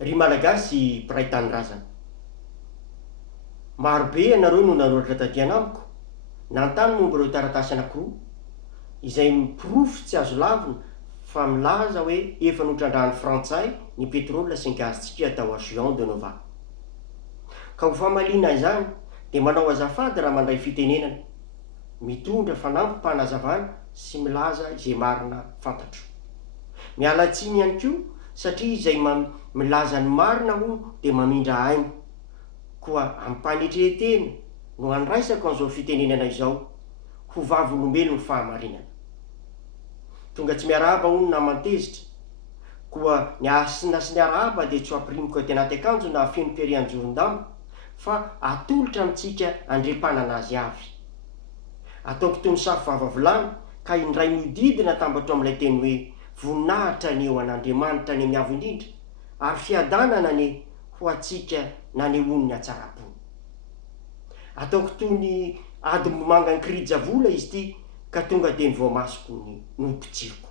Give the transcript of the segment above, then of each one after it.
Ry malagasy mpiray tanyrazana, marobe ianareo no naroatra taty anamiko nantany momba ireo taratasy anankiroa izay mipirofo tsy azo lavina fa milaza hoe efa notrandrahan'ny frantsay ny pétrole sy ny gaztsika tao a Juin de Nova. Ka ho famalina izany dia manao azafady raha mandray fitenenana, mitondra fanampim-panazavana sy milaza izay marina fantatro. Miala tsiny ihany koa satria izay milaza ny marina ho dia mamindra ainy, koa ampanetrehetena no andraisako an'izao fitenenana izao ho vavolombelona fahamarinana. Tonga tsy miarahaba hono na mantezitra, koa ny asina sy ny arahaba dia tsy ho ampirimiko tena anaty akanjo na feno-piarian-jorondamba, fa atolotra amintsika andrempanana azy avy. Ataoko toy ny safy vavavolana ka indray miodidina tambatro amin'ilay teny hoe voninahitra ny eo an'Andriamanitra ny miavo indrindra, ary fiadanana ny ho antsika nanehoany ny hatsara-po. Ataoko toy ny ady momanga ny kirijavola izy ity ka tonga dia nivoamasoko ny nompotsiriko.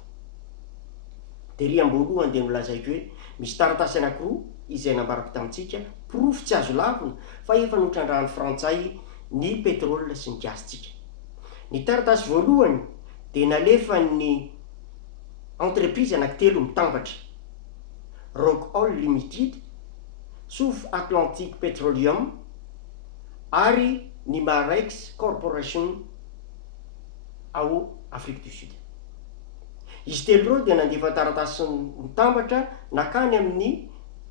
Dia ry am-boalohany dia nolazaiko hoe misy taratasy anankiroa izay nambarako tamintsika, pirofo tsy azo lavina fa efa notrandrahan'ny frantsay ny pétrole sy ny gaztsika. Ny taratasy voalohany dia nalefa ny entreprise anankitelo mitambatra: Rock Oil Limited, Souf Atlantic Petroleum ary ny Marex Corporation ao Afrique du Sud. Izy telo ireo dia nandefa taratasy mitambatra nakany amin'ny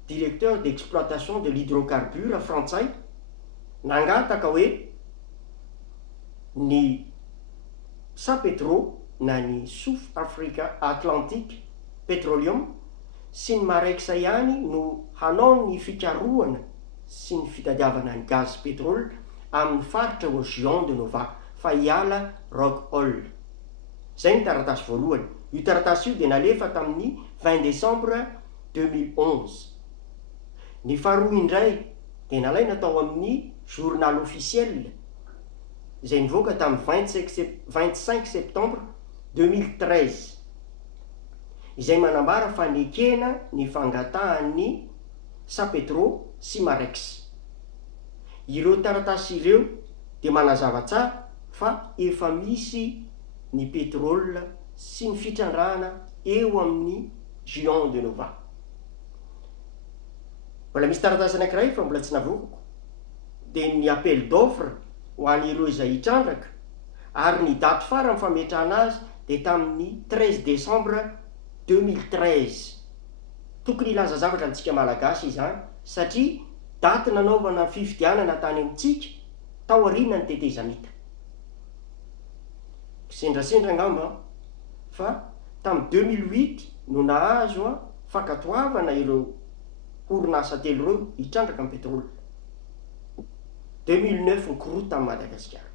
directeur d'exploitation de l'hydrocarbure frantsay, nangataka hoe ny Sapetro na ny Souf Africa Atlantic Petroleum sy ny Marex ihany no hanao ny fikarohana sy ny fitadiavana ny gaz sy pétrole amin'ny faritra au Juin de Nova fa hiala Rock Oil. Zay ny taratasy voalohany. Io taratasy io dia nalefa tamin'ny 20 décembre 2011. Ny faharoa indray dia nalaina tao amin'ny journal officiel izay nivoaka tamin'ny 25 septembre 2013, izay manambara fa nekena ny fangatahan'ny Sapetro sy Marex. Ireo taratasy ireo dia manazava tsara fa efa misy ny pétrole sy ny fitrandrahana eo amin'ny Juin de Nova. Mbola misy taratasy anankiray fa mbola tsy navokako, dia ny appel d'offre ho an'ireo izay hitrandraka, ary ny daty farany fametrahana azy dia tamin'ny 13 décembre 2013. Tokony ilaza zavatra amintsika malagasy izany satria daty nanaovana fifidianana tany amintsika tao aoriana ny tetezamita. Sendrasendra angamba fa tamin'ny 2008 no nahazo fankatoavana ireo orinasa telo ireo hitrandraka amin'ny pétrole. 2009 nikorotana Madagasikara.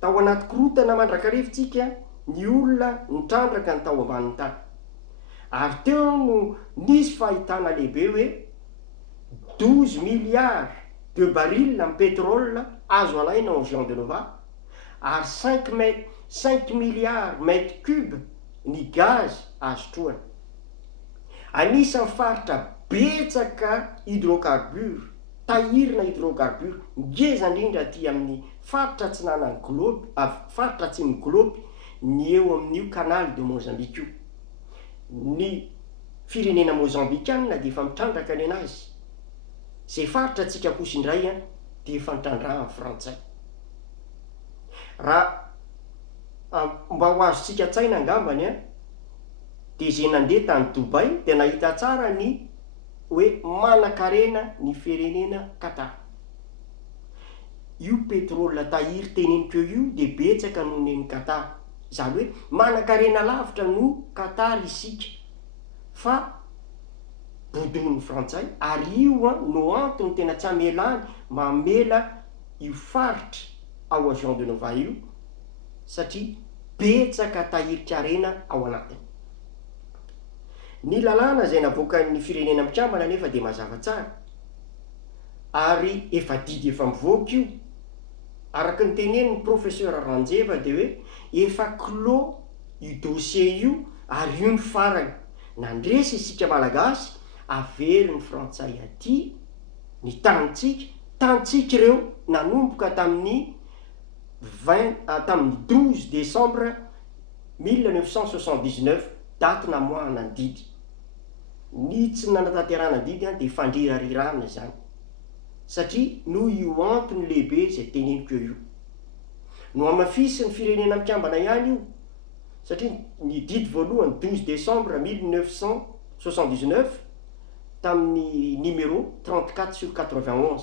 Tao anaty korotana mandrakarivintsika ny olona nitrandraka ny tao ambanin'ny tany, ary teo no nisy fahitana lehibe hoe 12 milliards de barils amin'ny pétrole azo alaina en Juin de Nova, ary 5 milliards mètres cubes ny gaz azo troana. Anisan'ny faritra betsaka hydrocarbure, tahirina hydrocarbure ngeza indrindra aty amin'ny faritra atsinanan'ny globe, faritra atsin'ny globe, ny eo amin'io canal de Mozambique io. Ny firenena mozambikanina dia efa mitrandraka ny anazy. Zay faritra atsika kosa indray dia efa nitrandrahan'ny frantsay. Raha mba ho azontsika tsaina angambany dia zay nandeha tany Dubai dia nahita tsara ny hoe manan-karena ny firenena Qatar. Io pétrole tahiry teneniko io dia betsaka noho ny Qatar. Zany hoe manan-karena lavitra no Qatar isika, fa bodon'ny frantsay, ary io no antony tena tsy amelany mamela io faritra ao Juin de Nova io, satria betsaka tahirin-karena ao anatiny. Ny lalàna izay navoakan'ny firenena mpikambana nefa dia mazava tsara, ary efa didy efa mivoaka io. Araka ny tenenin'ny professeur Ranjeva dia hoe efa clos io dossier io, ary io ny farany. Nandresy isika malagasy avery ny frantsay aty ny tanitsika ireo nanomboka tamin'ny tamin'ny 12 décembre 1979 daty namoahana ny didy. Ny tsy nanatanterana didy de fandrirarirana zany satria no io antony lehibe zay teneniko io no amafisy ny firenena mikambana ihany io satria ny didy voalohany 12 décembre 1979 tamin'ny numéro 34/91.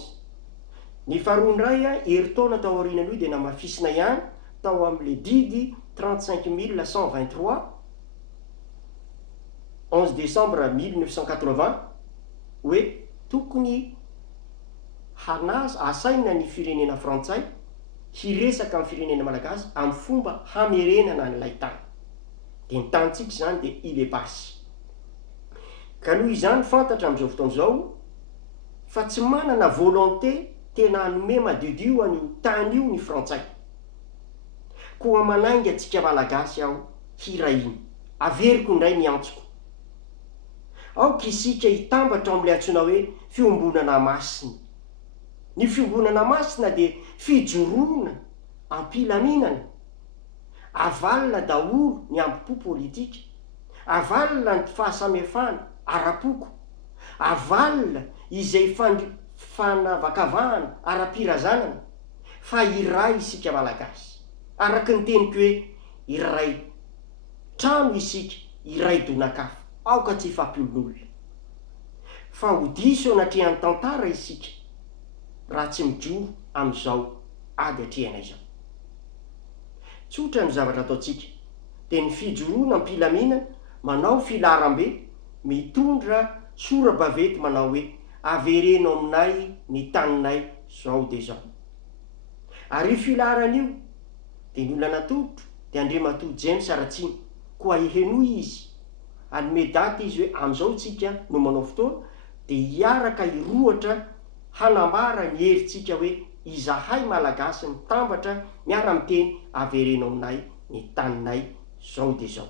Ny faharoany ray heritaona tao aorianan'io de namafisina ihany tao amin'le didy 35123 11 décembre 1980 hoe tokony asaina ny firenena frantsay hiresaka amin'ny firenena malagasy amin'ny fomba hamerenana n'ilay tany. De ny tanitsika zany de ilebasy. Ka noho izany fantatra amin'izao fotoan'izao fa tsy manana volonté tena hanome madiodio an'io tany io ny frantsay. Koa manainga antsika malagasy aho hirahiny, averiko indray ny antsoko. Aoka isika hitambatra amin'ilay antsoina hoe fiombonana masina. Ny fiombonana masina de fijoroana ampilaminana, avalina daholo ny ampi-po politika, avalina ny fahasamihafana ara-poko, avalina izay fanavakavahana ara-pirazanana, fa iray isika malagasy. Araky ny teniko hoe iray trano isika, iray donakafa, aoka tsy fampiolon'olona. Fa ho diso anatrehan'ny tantara isika raha tsy mijoro amin'izao ady atrehana izao. Tsotra ny zavatra ataotsika de ny fijoroana ampilaminana, manao filaram-be, mitondra sora-bavety manao hoe averenao aminay ny taninay zao de zao. Ary filaran'io de ny olona natodotro de Andriamatoa James Ratsiny koa ihenoy izy anome daty izy hoe am'izao tsika no manao fotoana de hiaraka hirohatra hanambara ny herintsika hoe izahay malagasy mitambatra miara-miteny averenao aminay ny taninay zao de zao.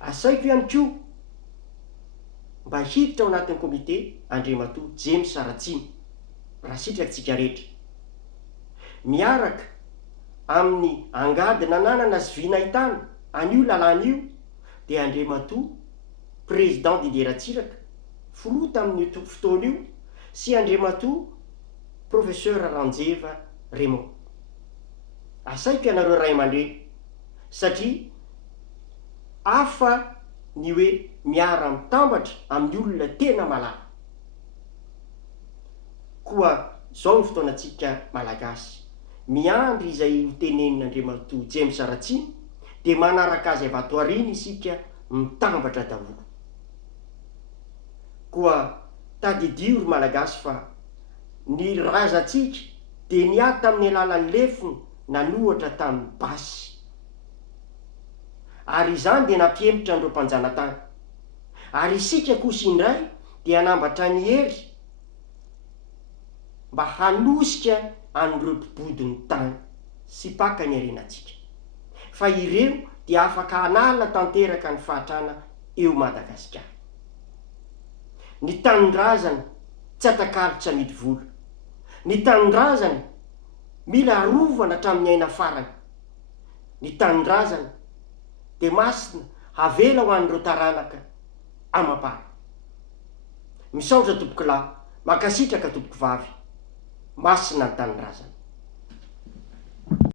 Asaiko ihany koa mba hiditra ao anatin'ny komite Andriamatoa James Ratsiny raha sitratsika rehetra miaraka amin'ny angady nananana sy vinahitana an'io lalàna io de Andriamatoa président Didier Ratsiraka forota amin'ny fotoana io sy Andriamatoa professeur Ranjeva Raymond. Asaiko ianareo ray aman-dreny satria afa ny hoe miara mitambatra amin'ny olona tena malala. Koa zao ny fotoanantsika malagasy miandry izay ho tenenin'Andriamatoa James Ratsiny de manaraka azy avatoariny isika mitambatra daholo. Koa tadidio ry malagasy fa ny razantsika de niady tamin'ny alalan'ny lefiny nanohatra tamin'ny basy. Ary izany de nampiemitra andreo mpanjanatany. Ary isika kosa indray de hanambatra ny hery mba hanosika an'ireo mpibodiny tany sy paka ny arenatsika. Fa ireo de afaka hanala tanteraka ny fahatrana eo Madagasikara. Ny tanindrazana tsy atakalotra amidy volo. Ny tanindrazana mila arovana hatramin'ny aina farany. Ny tanindrazana de masina havela ho an'ireo taranaka amam-para. Misaotra tompoko lahy, makasitraka tompoko vavy, masina ny tanindrazana.